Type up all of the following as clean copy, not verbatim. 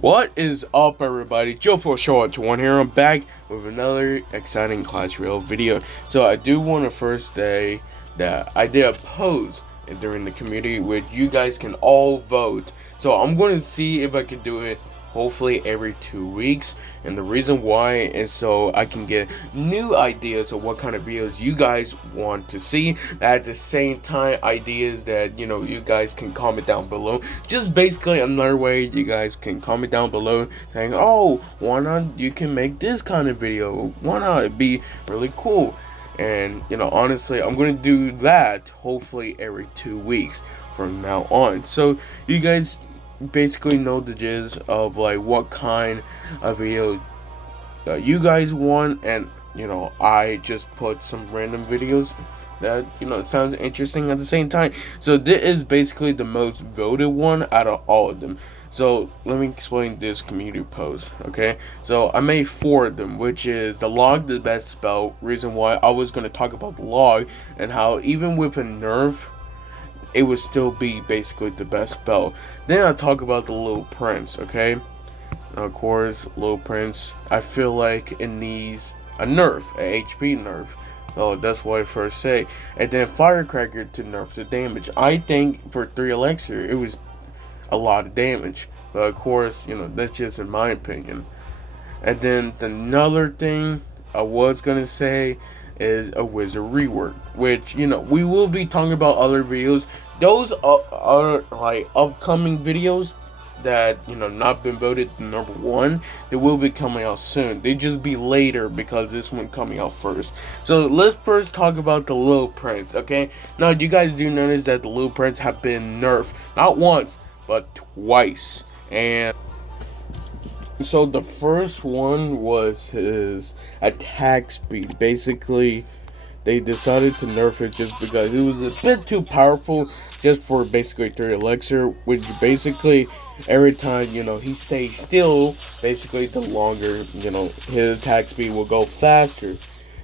What is up, everybody? Joe for Show Up to One here. I'm back with another exciting Clash Royale video. So I do want to first say that I did a post during the community where you guys can all vote. So I'm going to see if I can do it hopefully every 2 weeks, and the reason why is so I can get new ideas of what kind of videos you guys want to see. At the same time, ideas that you guys can comment down below. Just basically another way you guys can comment down below saying, oh, why not you can make this kind of video, why not, it'd be really cool. And honestly, I'm gonna do that hopefully every 2 weeks from now on, so you guys basically know the gist of like what kind of video you guys want. And I just put some random videos that it sounds interesting at the same time. So this is basically the most voted one out of all of them. So let me explain this community post. Okay, so I made 4 of them, which is the log, the best spell. Reason why I was going to talk about the log and how even with a nerf it would still be basically the best spell. Then I talk about the Little Prince, okay? Now, of course, Little Prince, I feel like it needs a nerf, a HP nerf. So that's what I first say. And then Firecracker to nerf the damage. I think for 3 elixir, it was a lot of damage. But of course, that's just in my opinion. And then another thing I was going to say is a wizard rework, which we will be talking about other videos. Those are like upcoming videos that not been voted number 1. They will be coming out soon. They just be later because this one coming out first. So let's first talk about the Little Prince. Okay, now you guys do notice that the Little Prince have been nerfed not once but twice. And so the first one was his attack speed. Basically, they decided to nerf it just because it was a bit too powerful just for basically 3 elixir, which basically every time he stays still, basically the longer his attack speed will go faster.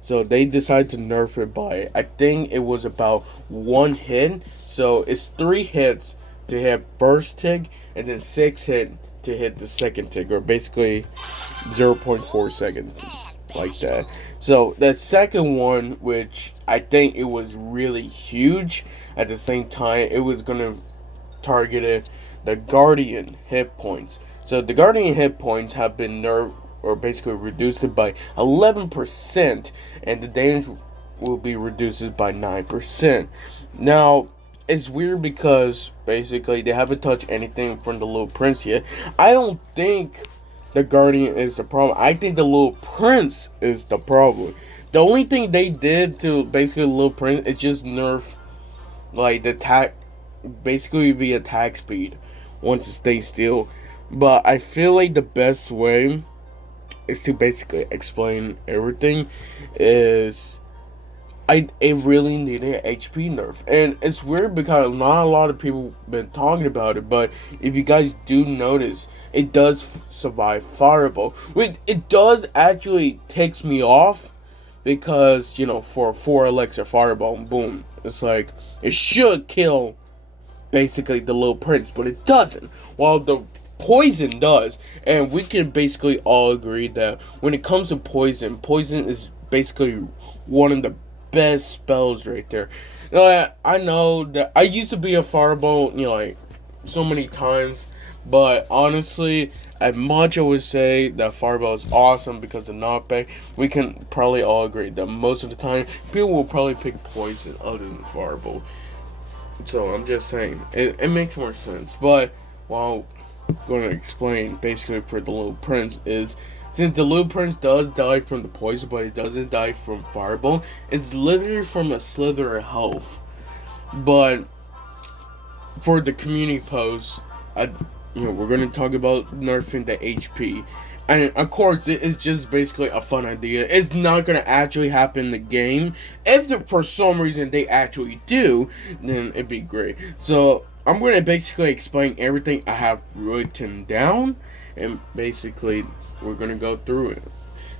So they decided to nerf it by, I think it was about 1 hit. So it's 3 hits to hit burst tick, and then 6 hit to hit the second tick, or basically 0.4 seconds, like that. So the second one, which I think it was really huge, at the same time it was gonna target the Guardian hit points. So the Guardian hit points have been nerfed, or basically reduced by 11%, and the damage will be reduced by 9%. Now it's weird because basically they haven't touched anything from the Little Prince yet. I don't think the Guardian is the problem. I think the Little Prince is the problem. The only thing they did to basically Little Prince is just nerf like the attack, basically the attack speed once it stays still. But I feel like the best way is to basically explain everything is it really needed HP nerf. And it's weird because not a lot of people been talking about it, but if you guys do notice, it does survive Fireball, which it does actually takes me off because for 4 elixir Fireball, boom, it's like it should kill basically the Little Prince, but it doesn't, while the poison does. And we can basically all agree that when it comes to poison is basically one of the best spells right there. I know that I used to be a Fireball, like so many times, but honestly, as much I would say that Fireball is awesome because of knockback, we can probably all agree that most of the time people will probably pick poison other than Fireball. So I'm just saying it makes more sense. But while I'm going to explain basically for the Little Prince is, since the Little Prince does die from the poison, but it doesn't die from Fireball, it's literally from a slither of health. But for the community post, we're gonna talk about nerfing the HP, and of course it is just basically a fun idea. It's not gonna actually happen in the game. If for some reason they actually do, then it'd be great. So I'm gonna basically explain everything I have written down, and basically we're gonna go through it.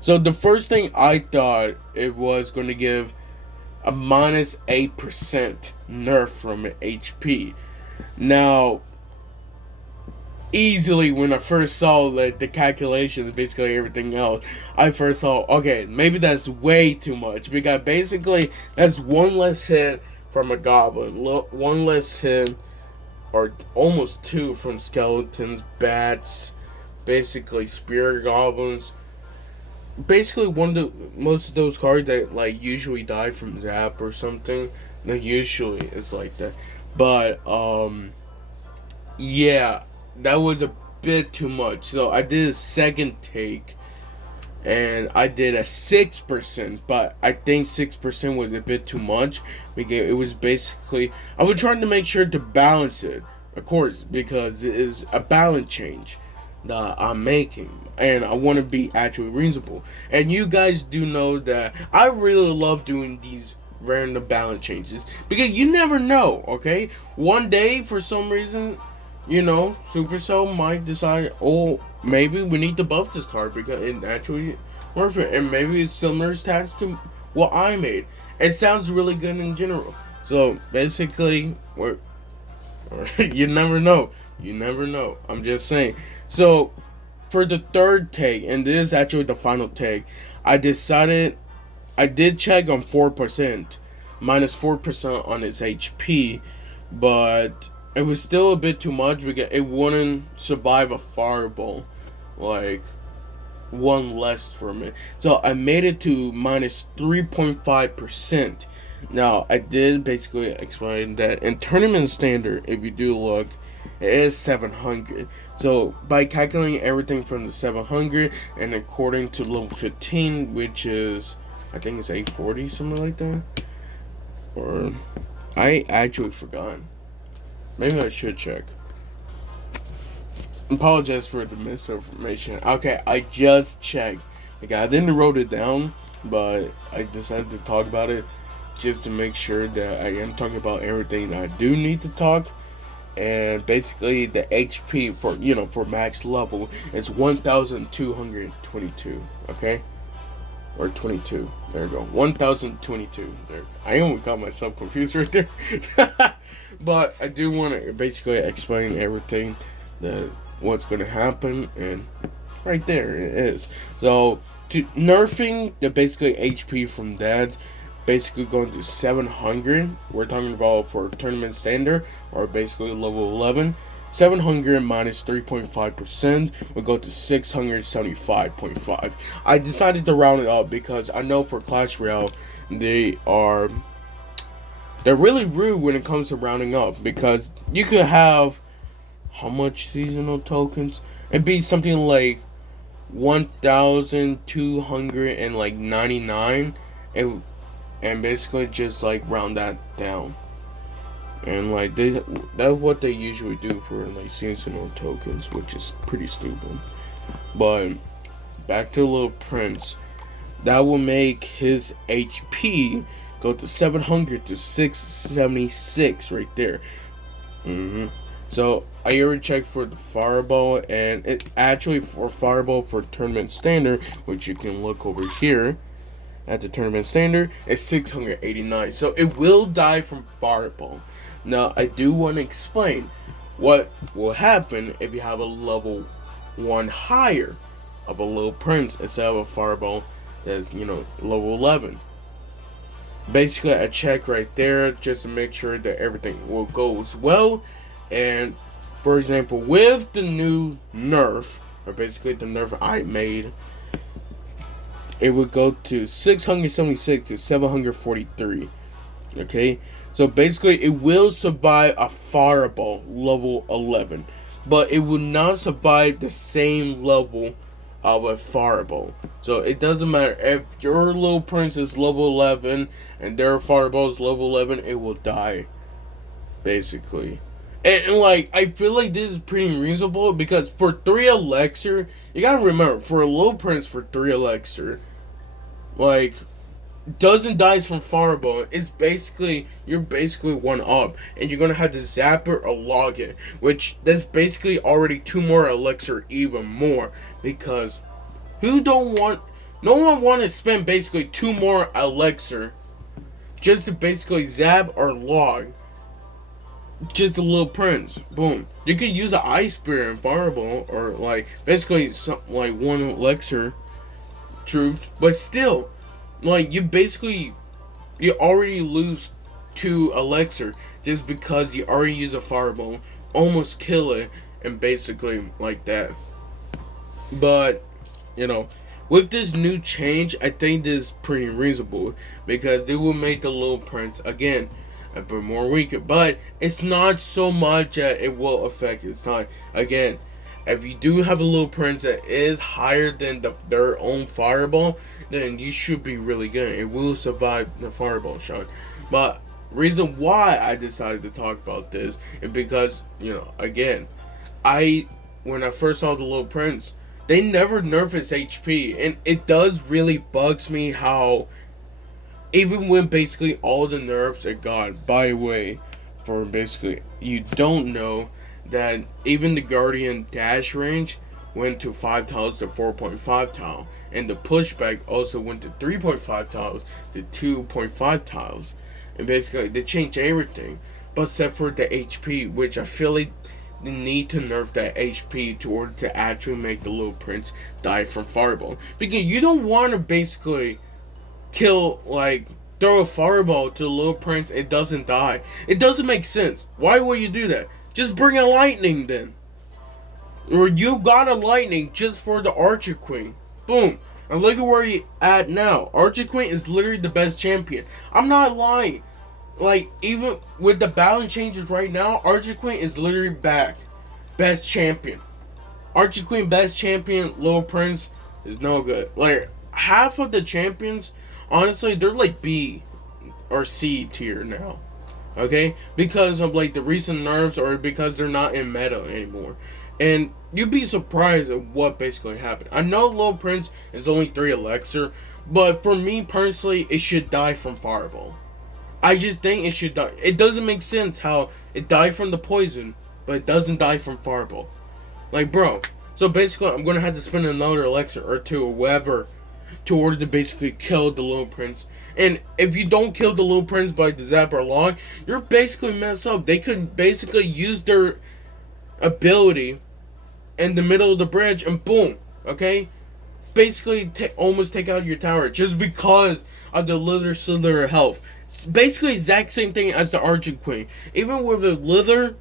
So the first thing I thought it was gonna give a minus 8% nerf from HP. Now easily when I first saw like the calculations, basically everything else, I first saw, okay, maybe that's way too much, because basically that's one less hit from a goblin, one less hit, or almost two, from skeletons, bats, basically spear goblins. Basically, one of the most of those cards that like usually die from zap or something. Like usually it's like that, but yeah, that was a bit too much. So I did a second take, and I did a 6%, but I think 6% was a bit too much, because it was basically, I was trying to make sure to balance it, of course, because it is a balance change that I'm making, and I want to be actually reasonable. And you guys do know that I really love doing these random balance changes, because you never know, okay? One day, for some reason, Supercell might decide, oh, maybe we need to buff this card because it actually works it, and maybe it's similar stats to what I made. It sounds really good in general. So basically, you never know. You never know. I'm just saying. So for the third take, and this is actually the final take, I decided, I did check on 4%, minus 4% on its HP, but it was still a bit too much because it wouldn't survive a fireball, like one less from it. So I made it to minus 3.5%. Now I did basically explain that in tournament standard, if you do look, it is 700. So by calculating everything from the 700 and according to level 15, which is, I think it's 840, something like that, or I actually forgot. Maybe I should check. Apologize for the misinformation. Okay, I just checked. Like, I didn't wrote it down, but I decided to talk about it just to make sure that I am talking about everything that I do need to talk. And basically, the HP for max level is 1,222. Okay, or 22. There you go. 1,022. There. I almost got myself confused right there. But I do want to basically explain everything, that what's going to happen, and right there it is. So to nerfing the basically HP from that, basically going to 700. We're talking about for tournament standard, or basically level 11. 700 minus 3.5% will go to 675.5. I decided to round it up because I know for Clash Royale they're really rude when it comes to rounding up, because you could have how much seasonal tokens? It'd be something like 1,299, and basically just like round that down. And like that's what they usually do for like seasonal tokens, which is pretty stupid. But back to Little Prince, that will make his HP go to 700 to 676 right there. So I already checked for the fireball, and it actually for fireball for tournament standard, which you can look over here at the tournament standard, is 689. So it will die from fireball. Now I do want to explain what will happen if you have a level 1 higher of a Little Prince instead of a fireball that's level 11. Basically, I check right there just to make sure that everything will goes well. And for example, with the new nerf, or basically the nerf I made, it would go to 676 to 743. Okay, so basically it will survive a fireball level 11, but it will not survive the same level of a fireball. So it doesn't matter if your Little Prince is level 11 and their fireball is level 11, it will die, basically. And like, I feel like this is pretty reasonable, because for 3 elixir, you gotta remember, for a Little Prince for 3 elixir, like, doesn't die from fireball. You're basically 1 up, and you're gonna have to zap it or log it, which that's basically already 2 more elixir, even more, because no one want to spend basically 2 more elixir just to basically zap or log just a Little Prince. Boom. You could use an ice spear and fireball, or like basically some, like one elixir troops, but still, like you already lose 2 elixir just because you already use a fireball, almost kill it, and basically like that. But you know, with this new change, I think this is pretty reasonable because they will make the little prince again a bit more weaker. But it's not so much that it will affect its time. Again, if you do have a little prince that is higher than their own fireball, then you should be really good. It will survive the fireball shot. But reason why I decided to talk about this is because, you know, again, when I first saw the little prince, they never nerf his HP, and it does really bugs me how even when basically all the nerfs it got, by the way, for basically you don't know that even the Guardian dash range went to 5 tiles to 4.5 tile, and the pushback also went to 3.5 tiles to 2.5 tiles, and basically they changed everything, but except for the HP, which I feel like they need to nerf that HP in order to actually make the little prince die from fireball, because you don't want to basically throw a fireball to the little prince, it doesn't die. It doesn't make sense. Why would you do that? Just bring a lightning then. Or you got a lightning just for the Archer Queen. Boom. And look at where you at now. Archer Queen is literally the best champion. I'm not lying. Like, even with the balance changes right now, Archer Queen is literally back. Best champion. Archer Queen, best champion. Little Prince is no good. Like, half of the champions, honestly, they're like B or C tier now. Okay? Because of like the recent nerfs, or because they're not in meta anymore. And you'd be surprised at what basically happened. I know Little Prince is only 3 elixir, but for me personally, it should die from fireball. I just think it should die. It doesn't make sense how it died from the poison, but it doesn't die from fireball. Like, bro. So basically, I'm going to have to spend another elixir or 2 or whatever to order to basically kill the little prince. And if you don't kill the little prince by the zapper log, you're basically messed up. They could basically use their ability in the middle of the bridge and boom, okay? Basically almost take out your tower just because of the little slither of health. It's basically exact same thing as the Archer Queen. Even with a little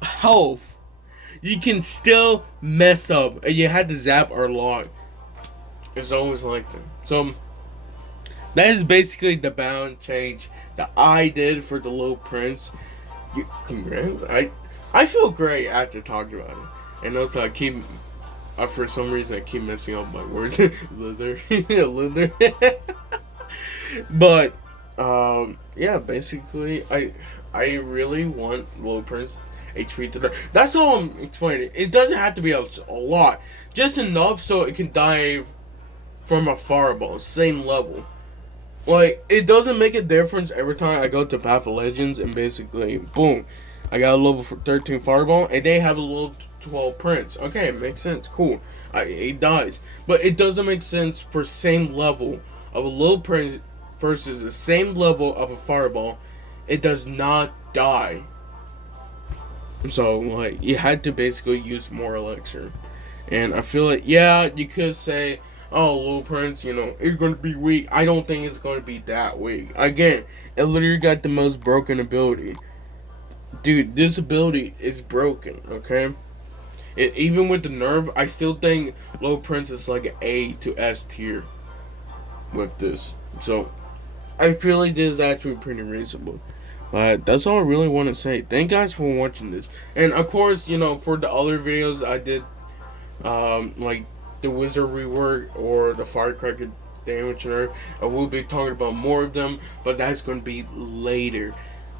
health, you can still mess up, and you had to zap or log. It's always like that. So that is basically the balance change that I did for the little prince. Congrats. I feel great after talking about it, and also for some reason I keep messing up my words. Lither, lither. But yeah, basically I really want Little Prince HP to die. That's how I'm explaining it. It doesn't have to be a lot, just enough so it can die from a fireball, same level. Like, it doesn't make a difference every time I go to Path of Legends and basically, boom, I got a level 13 fireball and they have a level 12 prince. Okay, it makes sense, cool. It dies. But it doesn't make sense for same level of a little prince versus the same level of a fireball. It does not die. So, like, you had to basically use more elixir. And I feel like, yeah, you could say, oh, Little Prince, you know, it's going to be weak. I don't think it's going to be that weak. Again, it literally got the most broken ability. Dude, this ability is broken, okay? Even with the nerf, I still think Little Prince is like an A to S tier with this. So, I feel like this is actually pretty reasonable. But that's all I really want to say. Thank you guys for watching this. And of course, you know, for the other videos I did, like the wizard rework or the firecracker damage nerf, I will be talking about more of them, but that's going to be later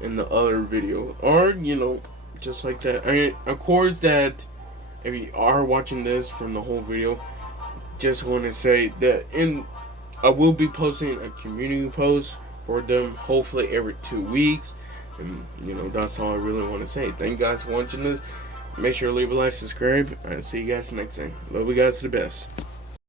in the other video, or you know, just like that. And of course, that if you are watching this from the whole video, just want to say that I will be posting a community post for them, hopefully every 2 weeks. And you know, that's all I really want to say. Thank you guys for watching this. Make sure to leave a like, subscribe, and see you guys next time. Love you guys to the best.